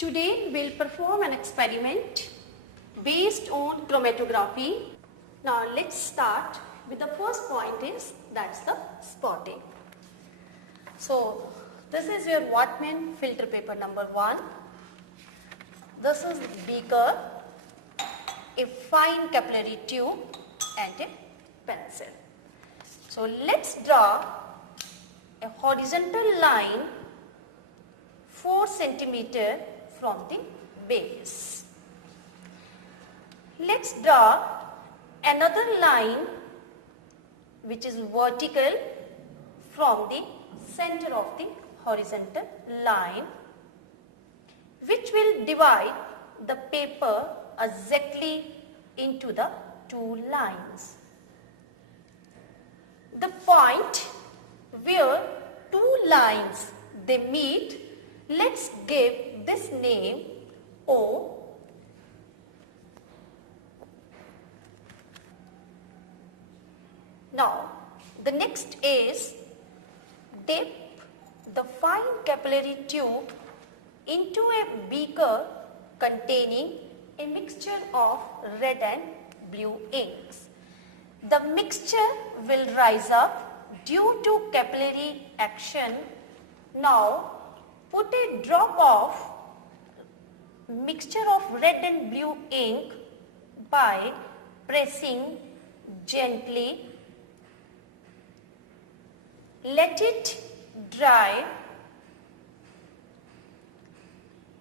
Today we'll perform an experiment based on chromatography. Now let's start with the first point is that's the spotting. So this is your Wattman filter paper number 1. This is the beaker, a fine capillary tube and a pencil. So let's draw a horizontal line 4 centimeter from the base. Let's draw another line which is vertical from the center of the horizontal line, which will divide the paper exactly into the 2 lines. The point where 2 lines they meet, let's give this name O. Now the next is dip the fine capillary tube into a beaker containing a mixture of red and blue inks. The mixture will rise up due to capillary action. Now put a drop of mixture of red and blue ink by pressing gently. Let it dry.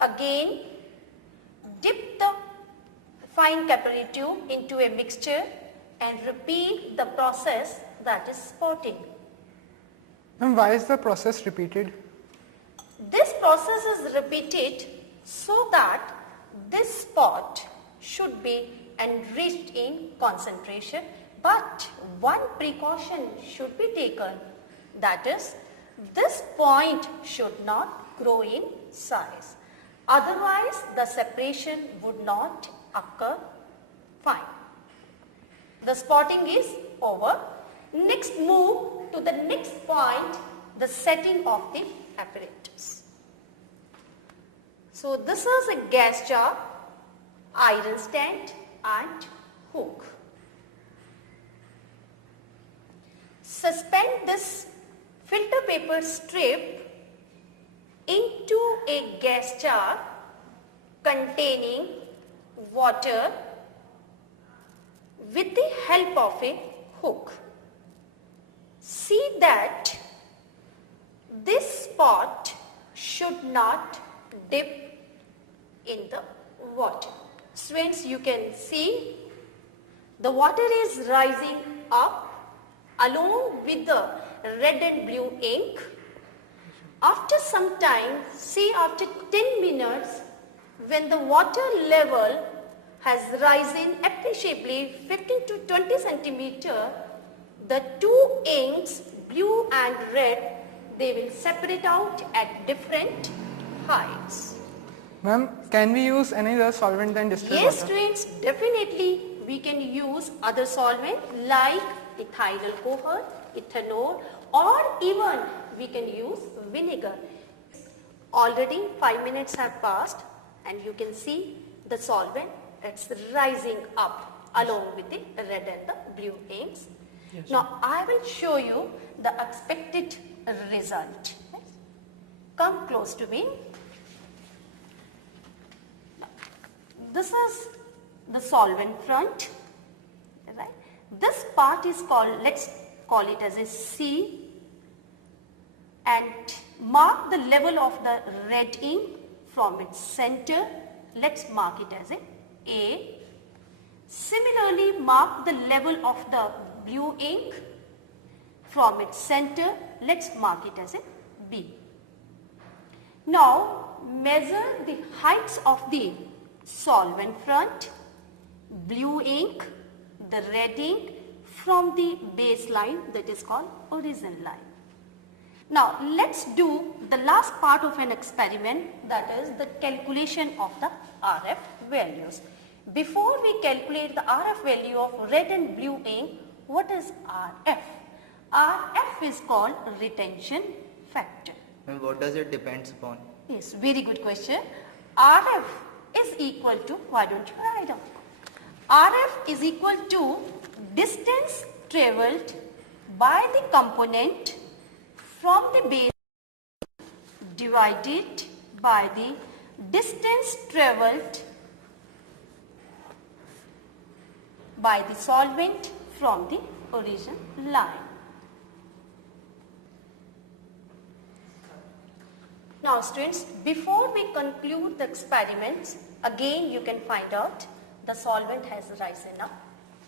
Again dip the fine capillary tube into a mixture and repeat the process, that is spotting. And why is the process repeated? This process is repeated so that this spot should be enriched in concentration, but one precaution should be taken, that is this point should not grow in size. Otherwise the separation would not occur fine. The spotting is over. Next move to the next point, the setting of the apparatus. So this is a gas jar, iron stand and hook. Suspend this filter paper strip into a gas jar containing water with the help of a hook. See that this spot should not dip in the water. Students, you can see the water is rising up along with the red and blue ink. After some time, see after 10 minutes, when the water level has risen appreciably 15 to 20 centimeter, the 2 inks, blue and red, they will separate out at different heights. Ma'am, can we use any other solvent than distilled Yes, water? students, definitely we can use other solvent like ethyl alcohol, ethanol, or even we can use vinegar. Already 5 minutes have passed and you can see the solvent, it's rising up along with the red and the blue inks. Yes. Now I will show you the expected result. Come close to me. This is the solvent front, right? This part is called, let's call it as a C, and mark the level of the red ink from its center. Let's mark it as A. Similarly, mark the level of the blue ink from its center. Let's mark it as B. Now measure the heights of the solvent front, blue ink, the red ink from the baseline, that is called origin line. Now let's do the last part of an experiment, that is the calculation of the RF values. Before we calculate the RF value of red and blue ink, what is RF? RF is called retention factor. And what does it depends upon? Yes, very good question. RF is equal to, why don't you write down? RF is equal to distance travelled by the component from the base divided by the distance travelled by the solvent from the origin line. Now students, before we conclude the experiments, again you can find out the solvent has risen up.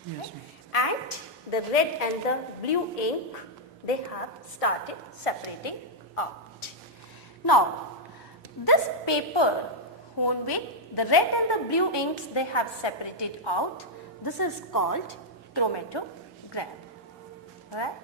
Yes, ma'am. And the red and the blue ink, they have started separating out. Now, this paper, when the red and the blue inks, they have separated out, this is called chromatograph. Right?